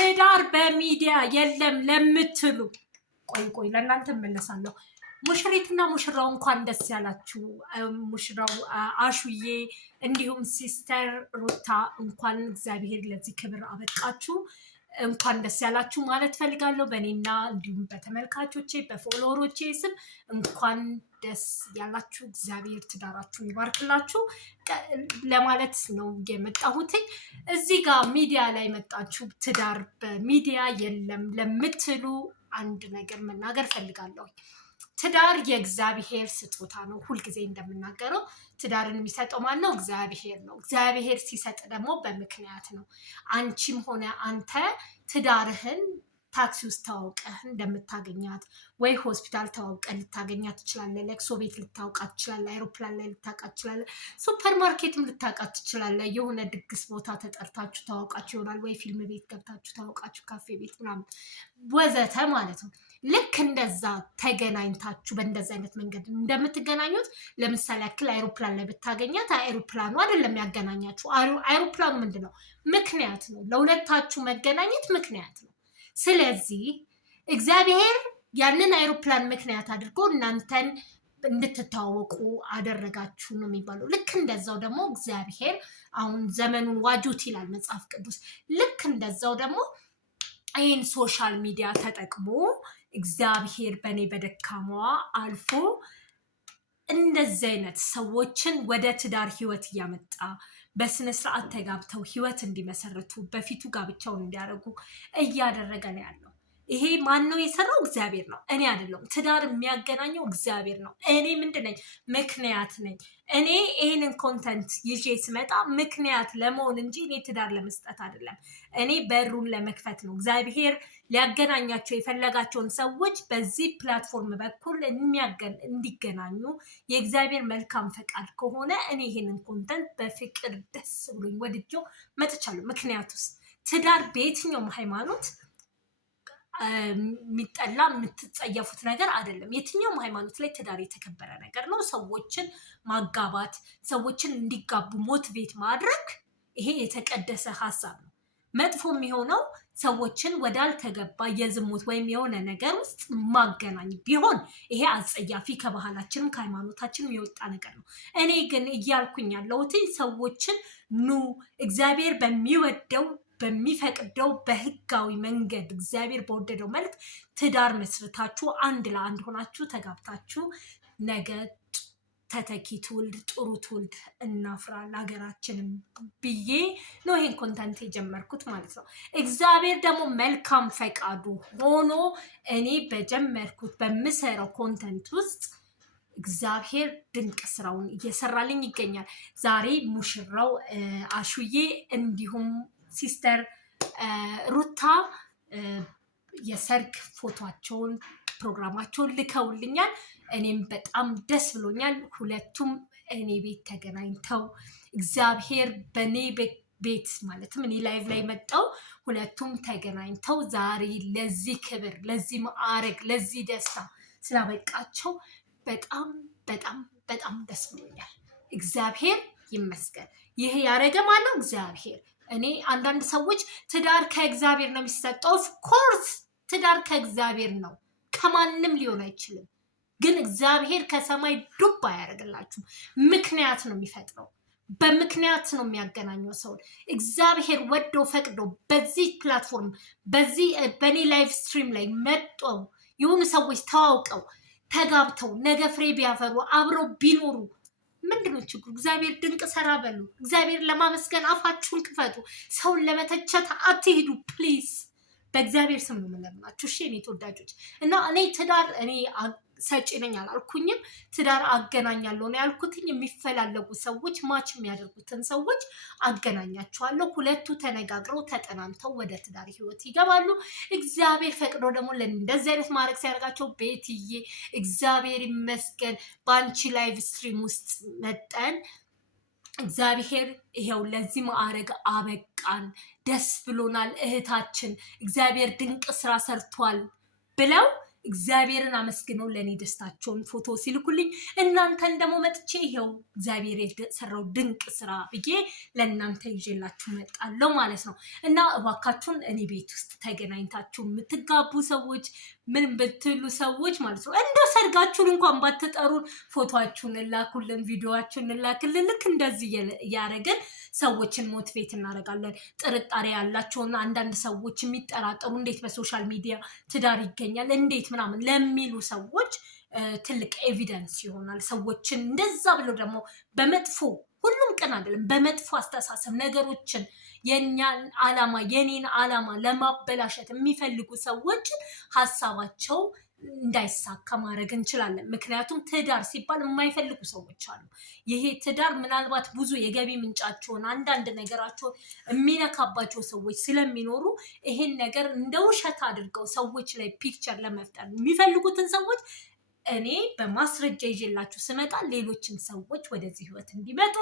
ትዳር በሚዲያ የለም ለምትሉ ቆይ ለእናንተ እመለሳለሁ። ሙሽሪትና ሙሽራው እንኳን ደስ ያላችሁ። ሙሽራው አሹዬ እንዲሁም ሲስተር ሩታ እንኳን እግዚአብሔር ለዚህ ክብር አበቃችሁ። እንኳን ደስ ያላችሁ ማለት ፈልጋለሁ። በእኔና እንዲሁም በተመልካቾቼ በፎሎወሮቼ ስም እንኳን ደስ ያላችሁ። እግዚአብሔር ትዳራችሁን ይባርክላችሁ ለማለት ነው የመጣሁት። እዚህ ጋር ሚዲያ ላይ መጣችሁ ትዳር በሚዲያ የለም ለምትሉ አንድ ነገር መናገር ፈልጋለሁ። ትዳር የእግዚአብሔር ስጦታ ነው። ሁልጊዜ እንደምናገረው ትዳርን የሚሰጠው ማን ነው? እግዚአብሔር ነው። እግዚአብሔር ሲሰጥ ደግሞ በምክንያት ነው። አንቺም ሆነ አንተ ትዳርህን ታክሲ ውስጥ ተዋውቀህ እንደምታገኛት ወይ ሆስፒታል ተዋውቀህ ልታገኛት ትችላለህ። ለቅሶ ቤት ልታውቃት ትችላለህ። አይሮፕላን ላይ ልታውቃት ትችላለህ። ሱፐር ማርኬትም ልታውቃት ትችላለህ። የሆነ ድግስ ቦታ ተጠርታችሁ ተዋውቃችሁ ይሆናል። ወይ ፊልም ቤት ገብታችሁ ተዋውቃችሁ፣ ካፌ ቤት ምናምን ወዘተ ማለት ነው። ልክ እንደዛ ተገናኝታችሁ በእንደዚህ አይነት መንገድ እንደምትገናኙት ለምሳሌ ያክል አይሮፕላን ላይ ብታገኛት አይሮፕላኑ አይደለም ያገናኛችሁ። አይሮፕላኑ ምንድን ነው? ምክንያት ነው። ለሁለታችሁ መገናኘት ምክንያት ነው። ስለዚህ እግዚአብሔር ያንን አይሮፕላን ምክንያት አድርጎ እናንተን እንድትተዋወቁ አደረጋችሁ ነው የሚባለው። ልክ እንደዛው ደግሞ እግዚአብሔር አሁን ዘመኑን ዋጁት ይላል መጽሐፍ ቅዱስ። ልክ እንደዛው ደግሞ ይህን ሶሻል ሚዲያ ተጠቅሞ እግዚአብሔር በእኔ በደካማዋ አልፎ እንደዚህ አይነት ሰዎችን ወደ ትዳር ህይወት እያመጣ በስነ ስርዓት ተጋብተው ህይወት እንዲመሰርቱ በፊቱ ጋብቻውን እንዲያደርጉ እያደረገ ነው ያለው። ይሄ ማን ነው የሰራው? እግዚአብሔር ነው፣ እኔ አይደለሁም። ትዳር የሚያገናኘው እግዚአብሔር ነው። እኔ ምንድን ነኝ? ምክንያት ነኝ። እኔ ይህንን ኮንተንት ይዤ ስመጣ ምክንያት ለመሆን እንጂ እኔ ትዳር ለመስጠት አይደለም። እኔ በሩን ለመክፈት ነው። እግዚአብሔር ሊያገናኛቸው የፈለጋቸውን ሰዎች በዚህ ፕላትፎርም በኩል እንዲገናኙ የእግዚአብሔር መልካም ፈቃድ ከሆነ እኔ ይህንን ኮንተንት በፍቅር ደስ ብሎኝ ወድጄው መጥቻለሁ። ምክንያቱስ ትዳር በየትኛውም ሃይማኖት የሚጠላ የምትጸየፉት ነገር አይደለም። የትኛውም ሃይማኖት ላይ ትዳር የተከበረ ነገር ነው። ሰዎችን ማጋባት፣ ሰዎችን እንዲጋቡ ሞቲቬት ማድረግ ይሄ የተቀደሰ ሀሳብ ነው። መጥፎ የሚሆነው ሰዎችን ወዳልተገባ የዝሙት ወይም የሆነ ነገር ውስጥ ማገናኝ ቢሆን ይሄ አጸያፊ ከባህላችንም ከሃይማኖታችንም የወጣ ነገር ነው። እኔ ግን እያልኩኝ ያለሁት ሰዎችን ኑ እግዚአብሔር በሚወደው በሚፈቅደው በህጋዊ መንገድ እግዚአብሔር በወደደው መልክ ትዳር መስርታችሁ አንድ ለአንድ ሆናችሁ ተጋብታችሁ ነገ ተተኪ ትውልድ ጥሩ ትውልድ እናፍራ ለሀገራችንም ብዬ ነው ይሄን ኮንተንት የጀመርኩት ማለት ነው። እግዚአብሔር ደግሞ መልካም ፈቃዱ ሆኖ እኔ በጀመርኩት በምሰራው ኮንተንት ውስጥ እግዚአብሔር ድንቅ ስራውን እየሰራልኝ ይገኛል። ዛሬ ሙሽራው አሹዬ እንዲሁም ሲስተር ሩታ የሰርግ ፎቶቸውን ፕሮግራማቸውን ልከውልኛል። እኔም በጣም ደስ ብሎኛል። ሁለቱም እኔ ቤት ተገናኝተው እግዚአብሔር በእኔ ቤት ማለትም እኔ ላይቭ ላይ መጣው ሁለቱም ተገናኝተው ዛሬ ለዚህ ክብር፣ ለዚህ ማዕረግ፣ ለዚህ ደስታ ስላበቃቸው በጣም በጣም በጣም ደስ ብሎኛል። እግዚአብሔር ይመስገን። ይህ ያደረገ ማነው? እግዚአብሔር። እኔ አንዳንድ ሰዎች ትዳር ከእግዚአብሔር ነው የሚሰጠው። ኦፍኮርስ ትዳር ከእግዚአብሔር ነው፣ ከማንም ሊሆን አይችልም። ግን እግዚአብሔር ከሰማይ ዱብ አያደርግላችሁም። ምክንያት ነው የሚፈጥረው፣ በምክንያት ነው የሚያገናኘው ሰውን። እግዚአብሔር ወዶ ፈቅዶ በዚህ ፕላትፎርም በእኔ ላይቭ ስትሪም ላይ መጥተው የሆኑ ሰዎች ተዋውቀው ተጋብተው ነገ ፍሬ ቢያፈሩ አብረው ቢኖሩ ምንድነው ችግሩ? እግዚአብሔር ድንቅ ሰራ በሉ። እግዚአብሔር ለማመስገን አፋችሁን ክፈቱ። ሰውን ለመተቸት አትሂዱ ፕሊዝ። በእግዚአብሔር ስም ነው የምለምናችሁ። እሺ እኔ ተወዳጆች እና እኔ ትዳር እኔ ሰጪ ነኝ አላልኩኝም። ትዳር አገናኛለሁ ነው ያልኩትኝ። የሚፈላለጉ ሰዎች ማች የሚያደርጉትን ሰዎች አገናኛቸዋለሁ። ሁለቱ ተነጋግረው ተጠናንተው ወደ ትዳር ህይወት ይገባሉ። እግዚአብሔር ፈቅዶ ደግሞ ለእንደዚህ አይነት ማድረግ ሲያደርጋቸው ቤትዬ እግዚአብሔር ይመስገን በአንቺ ላይቭ ስትሪም ውስጥ መጠን እግዚአብሔር ይሄው ለዚህ ማዕረግ አበቃን፣ ደስ ብሎናል፣ እህታችን እግዚአብሔር ድንቅ ስራ ሰርቷል ብለው እግዚአብሔርን አመስግነው ለኔ ደስታቸውን ፎቶ ሲልኩልኝ እናንተን ደግሞ መጥቼ ይሄው እግዚአብሔር የሰራው ድንቅ ስራ ብዬ ለእናንተ ይዤላችሁ መጣለሁ ማለት ነው። እና እባካችሁን እኔ ቤት ውስጥ ተገናኝታችሁ የምትጋቡ ሰዎች ምን ብትሉ ሰዎች ማለት ነው እንደ ሰርጋችሁን እንኳን ባትጠሩን ፎቶአችሁን ላኩልን፣ ቪዲዮአችሁን ላክልን። ልክ እንደዚህ እያደረግን ሰዎችን ሞቲቬት እናደርጋለን። ጥርጣሬ ያላቸውና አንዳንድ ሰዎች የሚጠራጠሩ እንዴት በሶሻል ሚዲያ ትዳር ይገኛል እንዴት ምናምን ለሚሉ ሰዎች ትልቅ ኤቪደንስ ይሆናል። ሰዎችን እንደዛ ብለው ደግሞ በመጥፎ ሁሉም ቀን አይደለም በመጥፎ አስተሳሰብ ነገሮችን የኛን ዓላማ የኔን ዓላማ ለማበላሸት የሚፈልጉ ሰዎች ሀሳባቸው እንዳይሳካ ማድረግ እንችላለን። ምክንያቱም ትዳር ሲባል የማይፈልጉ ሰዎች አሉ። ይሄ ትዳር ምናልባት ብዙ የገቢ ምንጫቸውን አንዳንድ ነገራቸውን የሚነካባቸው ሰዎች ስለሚኖሩ ይሄን ነገር እንደ ውሸት አድርገው ሰዎች ላይ ፒክቸር ለመፍጠር የሚፈልጉትን ሰዎች እኔ በማስረጃ ይዤላችሁ ስመጣ ሌሎችን ሰዎች ወደዚህ ህይወት እንዲመጡ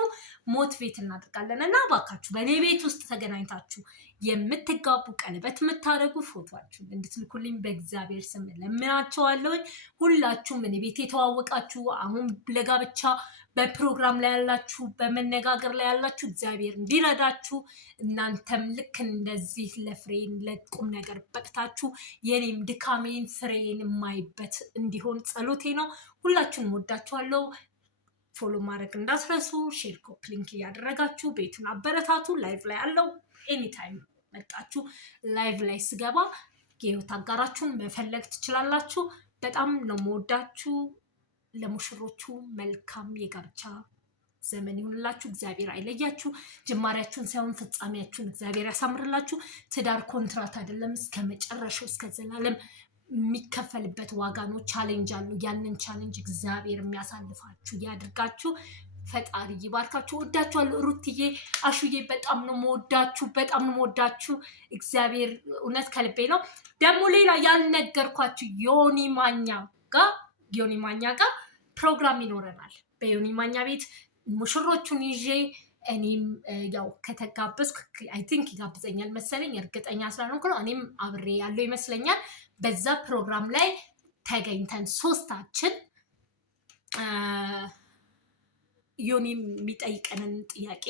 ሞቲቬት እናደርጋለን። እና እባካችሁ በእኔ ቤት ውስጥ ተገናኝታችሁ የምትጋቡ ቀለበት የምታደርጉ ፎቶአችሁን እንድትልኩልኝ በእግዚአብሔር ስም ለምናቸዋለሁ። ሁላችሁም እኔ ቤት የተዋወቃችሁ አሁን ለጋብቻ በፕሮግራም ላይ ያላችሁ በመነጋገር ላይ ያላችሁ እግዚአብሔር እንዲረዳችሁ እናንተም ልክ እንደዚህ ለፍሬን ለቁም ነገር በቅታችሁ የኔም ድካሜን ፍሬን የማይበት እንዲሆን ጸሎቴ ነው። ሁላችሁንም ወዳችኋለሁ። ፎሎ ማድረግ እንዳትረሱ፣ ሼር ኮፕ ሊንክ እያደረጋችሁ ቤቱን አበረታቱ። ላይቭ ላይ ያለው ኤኒታይም መጣችሁ ላይቭ ላይ ስገባ የህይወት አጋራችሁን መፈለግ ትችላላችሁ። በጣም ነው መወዳችሁ። ለሙሽሮቹ መልካም የጋብቻ ዘመን ይሁንላችሁ። እግዚአብሔር አይለያችሁ። ጅማሬያችሁን ሳይሆን ፍጻሜያችሁን እግዚአብሔር ያሳምርላችሁ። ትዳር ኮንትራት አይደለም፣ እስከ መጨረሻው እስከ ዘላለም የሚከፈልበት ዋጋ ነው። ቻሌንጅ አለው። ያንን ቻሌንጅ እግዚአብሔር የሚያሳልፋችሁ ያድርጋችሁ። ፈጣሪ ይባርካችሁ። ወዳችኋለሁ። ሩትዬ አሹዬ በጣም ነው መወዳችሁ፣ በጣም ነው መወዳችሁ። እግዚአብሔር እውነት ከልቤ ነው። ደግሞ ሌላ ያልነገርኳችሁ ዮኒ ማኛ ጋር ፕሮግራም ይኖረናል። በዮኒ ማኛ ቤት ሙሽሮቹን ይዤ እኔም ያው ከተጋበዝኩ አይ ቲንክ ይጋብዘኛል መሰለኝ፣ እርግጠኛ ስላልሆንኩ ነው። እኔም አብሬ ያለው ይመስለኛል። በዛ ፕሮግራም ላይ ተገኝተን ሶስታችን ዮኒ የሚጠይቀንን ጥያቄ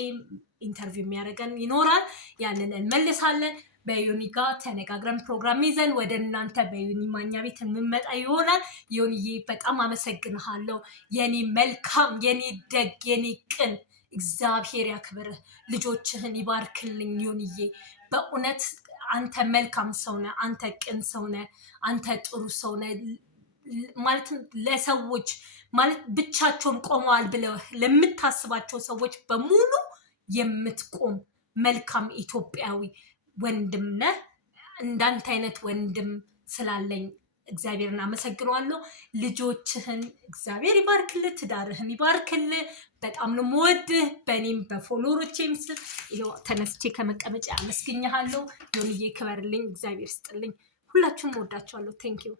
ኢንተርቪው የሚያደርገን ይኖራል። ያንን እንመልሳለን። በዮኒ ጋር ተነጋግረን ፕሮግራም ይዘን ወደ እናንተ በዮኒ ማኛ ቤት የምንመጣ ይሆናል። ዮኒዬ በጣም አመሰግንሃለሁ። የኔ መልካም፣ የኔ ደግ፣ የኔ ቅን እግዚአብሔር ያክብርህ፣ ልጆችህን ይባርክልኝ። ዮኒዬ በእውነት አንተ መልካም ሰው ነህ፣ አንተ ቅን ሰው ነህ፣ አንተ ጥሩ ሰው ነህ። ማለት ለሰዎች ማለት ብቻቸውን ቆመዋል ብለው ለምታስባቸው ሰዎች በሙሉ የምትቆም መልካም ኢትዮጵያዊ ወንድም ነህ። እንዳንተ አይነት ወንድም ስላለኝ እግዚአብሔርን አመሰግነዋለሁ። ልጆችህን እግዚአብሔር ይባርክልህ፣ ትዳርህን ይባርክልህ። በጣም ነው የምወድህ። በእኔም በፎሎወሮቼም ስም ይኸው ተነስቼ ከመቀመጫ አመስግኛለሁ። ዮኒዬ ክበርልኝ፣ እግዚአብሔር ስጥልኝ። ሁላችሁም ወዳችኋለሁ። ቴንኪው